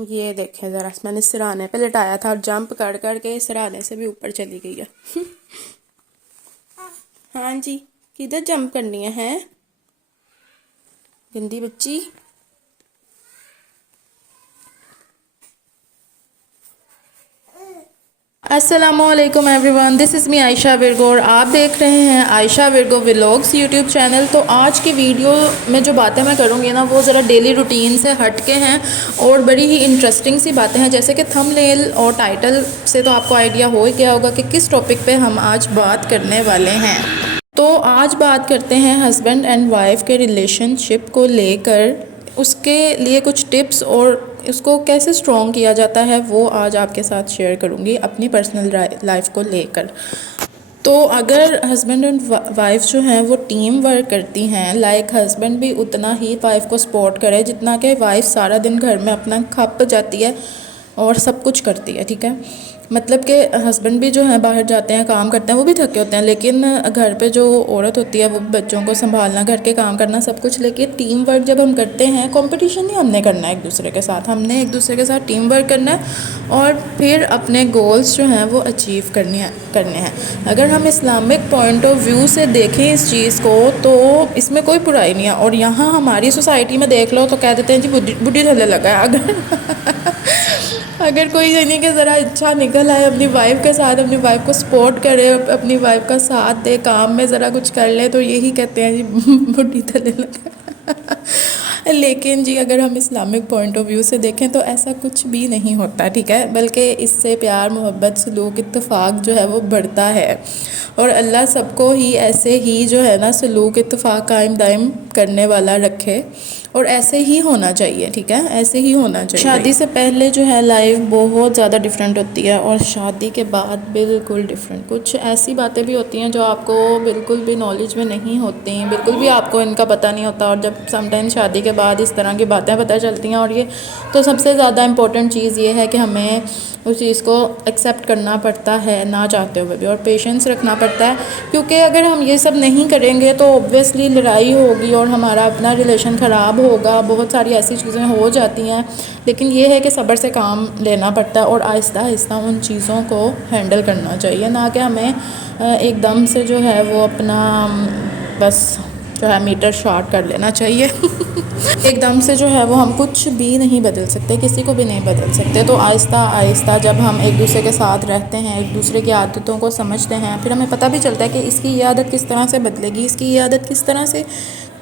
ये देखें ज़रा, मैंने सिराने पे लिटाया था और जंप कर कर के सिराने से भी ऊपर चली गई है। हाँ जी, किधर जंप करनी है गंदी बच्ची। अस्सलामुअलैकुम everyone, this is me Ayesha Virgo और आप देख रहे हैं Ayesha Virgo vlogs YouTube channel. तो आज की वीडियो में जो बातें मैं करूँगी ना, वो ज़रा डेली रूटीन से हट के हैं और बड़ी ही इंटरेस्टिंग सी बातें हैं। जैसे कि थंबनेल और टाइटल से तो आपको आइडिया हो ही गया होगा कि किस टॉपिक पे हम आज बात करने वाले हैं। तो आज बात करते हैं हस्बैंड एंड वाइफ के रिलेशनशिप को लेकर, उसके लिए कुछ टिप्स और उसको कैसे स्ट्रॉन्ग किया जाता है वो आज आपके साथ शेयर करूँगी अपनी पर्सनल लाइफ को लेकर। तो अगर हस्बैंड एंड वाइफ जो हैं वो टीम वर्क करती हैं, लाइक हस्बैंड भी उतना ही वाइफ को सपोर्ट करे जितना कि वाइफ सारा दिन घर में अपना खप जाती है और सब कुछ करती है, ठीक है। मतलब कि हस्बैंड भी जो है बाहर जाते हैं, काम करते हैं, वो भी थके होते हैं, लेकिन घर पे जो औरत होती है वो बच्चों को संभालना, घर के काम करना, सब कुछ। लेकिन टीम वर्क जब हम करते हैं, कंपटीशन नहीं हमने करना है एक दूसरे के साथ, हमने एक दूसरे के साथ टीम वर्क करना है और फिर अपने गोल्स जो हैं वो अचीव करने हैं। अगर हम इस्लामिक पॉइंट ऑफ व्यू से देखें इस चीज़ को तो इसमें कोई बुराई नहीं है। और यहाँ हमारी सोसाइटी में देख लो तो कह देते हैं जी बुढ़ी थल्ले लगा है। अगर कोई यानी कि ज़रा अच्छा निकल आए अपनी वाइफ के साथ, अपनी वाइफ को सपोर्ट करे, अपनी वाइफ का साथ दे, काम में ज़रा कुछ कर ले, तो यही कहते हैं जी बुढ़ी थल्ले लगा। लेकिन जी अगर हम इस्लामिक पॉइंट ऑफ व्यू से देखें तो ऐसा कुछ भी नहीं होता, ठीक है। बल्कि इससे प्यार, मोहब्बत, सलूक, इत्तेफाक जो है वो बढ़ता है और अल्लाह सबको ही ऐसे ही जो है ना सलूक, इत्तेफाक कायम दायम करने वाला रखे और ऐसे ही होना चाहिए, ठीक है, ऐसे ही होना चाहिए। शादी से पहले जो है लाइफ बहुत ज़्यादा डिफरेंट होती है और शादी के बाद बिल्कुल डिफरेंट। कुछ ऐसी बातें भी होती हैं जो आपको बिल्कुल भी नॉलेज में नहीं होती, बिल्कुल भी आपको इनका पता नहीं होता। और जब समटाइम शादी के बाद इस तरह की बातें पता चलती हैं, और ये तो सबसे ज़्यादा इम्पोर्टेंट चीज़ ये है कि हमें उस चीज़ को एक्सेप्ट करना पड़ता है ना चाहते हुए भी, और पेशेंस रखना पड़ता है। क्योंकि अगर हम ये सब नहीं करेंगे तो ऑब्वियसली लड़ाई होगी और हमारा अपना रिलेशन ख़राब होगा, बहुत सारी ऐसी चीज़ें हो जाती हैं। लेकिन ये है कि सब्र से काम लेना पड़ता है और आहिस्ता आहिस्ता उन चीज़ों को हैंडल करना चाहिए, ना कि हमें एकदम से जो है वो अपना बस जो है मीटर शॉर्ट कर लेना चाहिए। एकदम से जो है वो हम कुछ भी नहीं बदल सकते, किसी को भी नहीं बदल सकते। तो आहिस्ता आहिस्ता जब हम एक दूसरे के साथ रहते हैं, एक दूसरे की आदतों को समझते हैं, फिर हमें पता भी चलता है कि इसकी ये आदत किस तरह से बदलेगी, इसकी ये आदत किस तरह से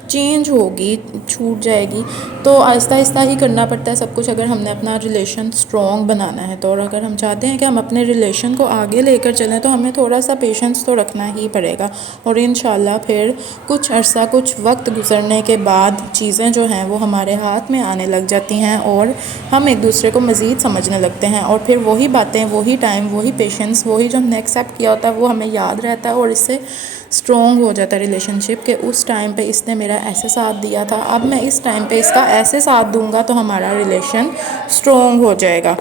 चेंज होगी, छूट जाएगी। तो आहिस्ता आहिस्ता ही करना पड़ता है सब कुछ अगर हमने अपना रिलेशन स्ट्रॉन्ग बनाना है तो। और अगर हम चाहते हैं कि हम अपने रिलेशन को आगे लेकर चलें तो हमें थोड़ा सा पेशेंस तो रखना ही पड़ेगा। और इंशाल्लाह फिर कुछ अरसा, कुछ वक्त गुजरने के बाद चीज़ें जो हैं वो हमारे हाथ में आने लग जाती हैं और हम एक दूसरे को मज़ीद समझने लगते हैं। और फिर वही बातें, वही टाइम, वही पेशेंस, वही जो हमने एक्सेप्ट किया होता है वो हमें याद रहता है और इससे स्ट्रॉन्ग हो जाता है रिलेशनशिप के। उस टाइम पे इसने मेरा ऐसे साथ दिया था, अब मैं इस टाइम पे इसका ऐसे साथ दूंगा तो हमारा रिलेशन स्ट्रॉन्ग हो जाएगा।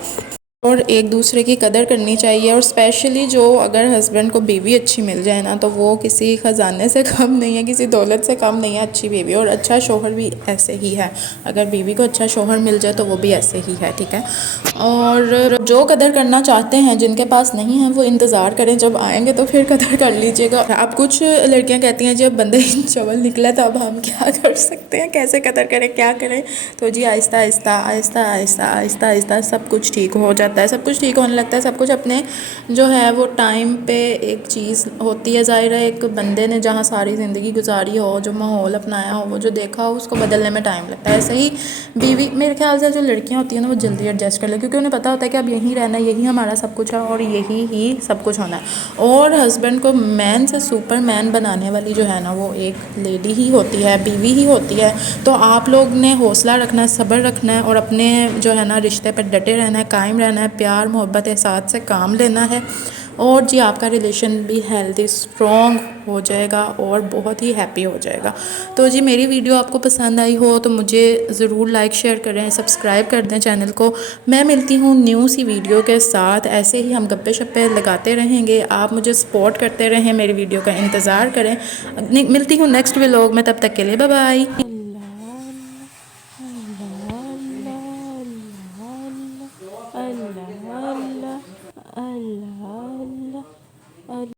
और एक दूसरे की कदर करनी चाहिए। और स्पेशली जो अगर हस्बैंड को बीवी अच्छी मिल जाए ना तो वो किसी ख़जाने से कम नहीं है, किसी दौलत से कम नहीं है अच्छी बीवी। और अच्छा शोहर भी ऐसे ही है, अगर बीवी को अच्छा शोहर मिल जाए तो वो भी ऐसे ही है, ठीक है। और जो कदर करना चाहते हैं, जिनके पास नहीं है, वो इंतज़ार करें, जब आएंगे तो फिर कदर कर लीजिएगा। अब कुछ लड़कियां कहती हैं जब बंदे चवल निकला तो अब हम क्या कर सकते हैं, कैसे कदर करें, क्या करें। तो जी आहिस्ता आहिस्ता आहिस्ता आहिस्ता आहिस्ता आहिस्ता सब कुछ ठीक हो जाता है, सब कुछ ठीक होने लगता है। सब कुछ अपने जो है वो टाइम पे एक चीज़ होती है। ज़ाहिर है एक बंदे ने जहाँ सारी ज़िंदगी गुजारी हो, जो माहौल अपनाया हो, वो जो देखा हो, उसको बदलने में टाइम लगता है। ऐसे ही बीवी, मेरे ख्याल से जो लड़कियां होती हैं ना वो जल्दी एडजस्ट कर ले, क्योंकि उन्हें पता होता है कि अब यहीं रहना है, यही हमारा सब कुछ है और यही ही सब कुछ होना है। और हस्बैंड को मैन से सुपर मैन बनाने वाली जो है ना वो एक लेडी ही होती है, बीवी ही होती है। तो आप लोग ने हौसला रखना है, सब्र रखना है और अपने जो है ना रिश्ते पर डटे रहना है, कायम रहना है, प्यार मोहब्बत एहसास से काम लेना है। और जी आपका रिलेशन भी हेल्दी स्ट्रॉन्ग हो जाएगा और बहुत ही हैप्पी हो जाएगा। तो जी मेरी वीडियो आपको पसंद आई हो तो मुझे ज़रूर लाइक शेयर करें, सब्सक्राइब कर दें चैनल को। मैं मिलती हूँ न्यू सी वीडियो के साथ, ऐसे ही हम गप्पे शप्पे लगाते रहेंगे। आप मुझे सपोर्ट करते रहें, मेरी वीडियो का इंतज़ार करें। मिलती हूँ नेक्स्ट व्लॉग में, तब तक के लिए बाय बाय। अल्लाह अल्लाह अल्लाह अल्लाह।